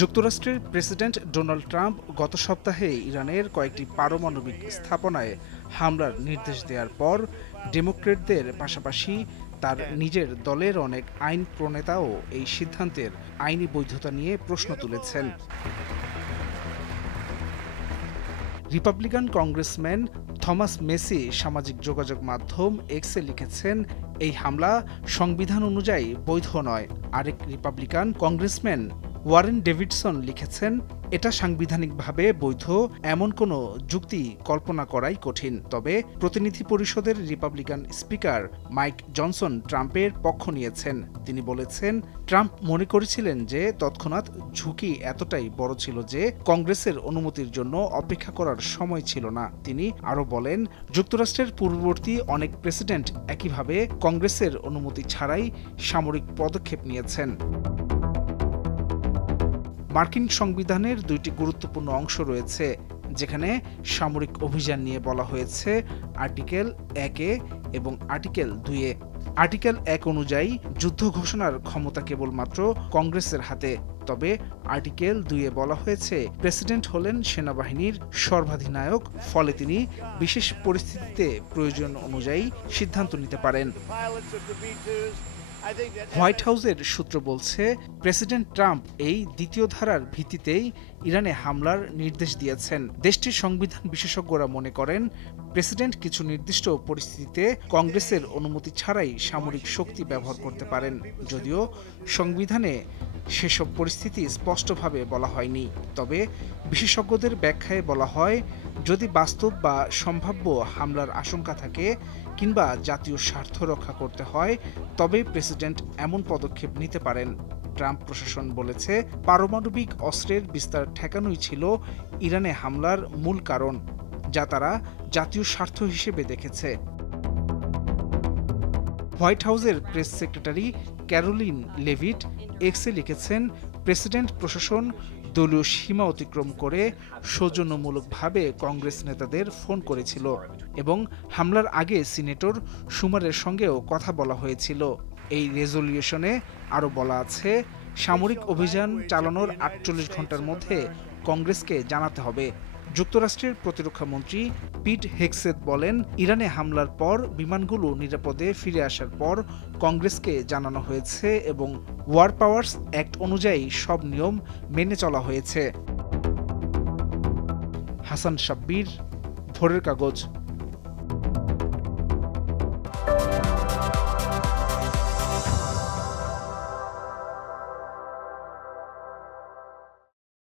যুক্তরাষ্ট্রের president Donald Trump গত সপ্তাহে ইরানের কয়েকটি পারমাণবিক স্থাপনায় হামলার নির্দেশ দেওয়ার পর ডেমোক্র্যাটদের পাশাপাশি তার নিজের দলের অনেক আইন প্রণেতাও এই সিদ্ধান্তের আইনি বৈধতা নিয়ে প্রশ্ন তুলেছেন। রিপাবলিকান কংগ্রেসম্যান থমাস মেসি সামাজিক যোগাযোগ মাধ্যম এক্সে লিখেছেন, এই হামলা সংবিধান অনুযায়ী বৈধ নয়। আরেক রিপাবলিকান কংগ্রেসম্যান ওয়ারেন ডেভিডসন লিখেছেন, এটা সাংবিধানিকভাবে বৈধ এমন কোনো যুক্তি কল্পনা করাই কঠিন। তবে প্রতিনিধি পরিষদের রিপাবলিকান স্পিকার মাইক জনসন ট্রাম্পের পক্ষ নিয়েছেন। তিনি বলেছেন, ট্রাম্প মনে করেছিলেন যে তৎক্ষণাৎ ঝুঁকি এতটাই বড় ছিল যে কংগ্রেসের অনুমতির জন্য অপেক্ষা করার সময় ছিল না। তিনি আরও বলেন, যুক্তরাষ্ট্রের পূর্ববর্তী অনেক প্রেসিডেন্ট একইভাবে কংগ্রেসের অনুমতি ছাড়াই সামরিক পদক্ষেপ নিয়েছেন। মার্কিন সংবিধানের দুইটি গুরুত্বপূর্ণ অংশ রয়েছে যেখানে সামরিক অভিযান নিয়ে বলা হয়েছে, আর্টিকেল 1 এবং আর্টিকেল 2। আর্টিকেল 1 অনুযায়ী যুদ্ধ ঘোষণার ক্ষমতা কেবলমাত্র কংগ্রেসের হাতে। তবে আর্টিকেল 2 বলা হয়েছে, প্রেসিডেন্ট হলেন সেনাবাহিনীর সর্বাধিনায়ক, ফলে তিনি বিশেষ পরিস্থিতিতে প্রয়োজন অনুযায়ী সিদ্ধান্ত নিতে পারেন। হোয়াইট হাউসের সূত্র বলছে, প্রেসিডেন্ট ট্রাম্প এই দ্বিতীয় ধারার ভিত্তিতেই ইরানে হামলার নির্দেশ দিয়েছেন। দেশটির সংবিধান বিশেষজ্ঞরা মনে করেন, প্রেসিডেন্ট কিছু নির্দিষ্ট পরিস্থিতিতে কংগ্রেসের অনুমতি ছাড়াই সামরিক শক্তি ব্যবহার করতে পারেন, যদিও সংবিধানে সেসব পরিস্থিতি স্পষ্টভাবে বলা হয়নি। তবে বিশেষজ্ঞদের ব্যাখ্যায় বলা হয়, যদি বাস্তব বা সম্ভাব্য হামলার আশঙ্কা থাকে কিংবা জাতীয় স্বার্থ রক্ষা করতে হয়, তবে প্রেসিডেন্ট এমন পদক্ষেপ নিতে পারেন। ট্রাম্প প্রশাসন বলেছে, পারমাণবিক অস্ত্রের বিস্তার ঠেকানোই ছিল ইরানে হামলার মূল কারণ, যা তারা জাতীয় স্বার্থ হিসেবে দেখেছে। হোয়াইট হাউসের প্রেস সেক্রেটারি ক্যারোলিন লেভিট এক্সে লিখেছেন, প্রেসিডেন্ট প্রশাসন দলীয় সীমা অতিক্রম করে সৌজন্যমূলকভাবে কংগ্রেস নেতাদের ফোন করেছিল এবং হামলার আগে সিনেটর শুমারের সঙ্গেও কথা বলা হয়েছিল। এই রেজলিউশনে আরও বলা আছে, সামরিক অভিযান চালানোর 48 ঘন্টার মধ্যে কংগ্রেসকে জানাতে হবে। যুক্তরাষ্ট্রের প্রতিরক্ষা মন্ত্রী পিট হেগসেথ বলেন, ইরানে হামলার পর বিমানগুলো নিরাপদে ফিরে আসার পর কংগ্রেসকে জানানো হয়েছে এবং ওয়ার পাওয়ার্স অ্যাক্ট অনুযায়ী সব নিয়ম মেনে চলা হয়েছে। হাসান সাব্বির, ভোরের কাগজ।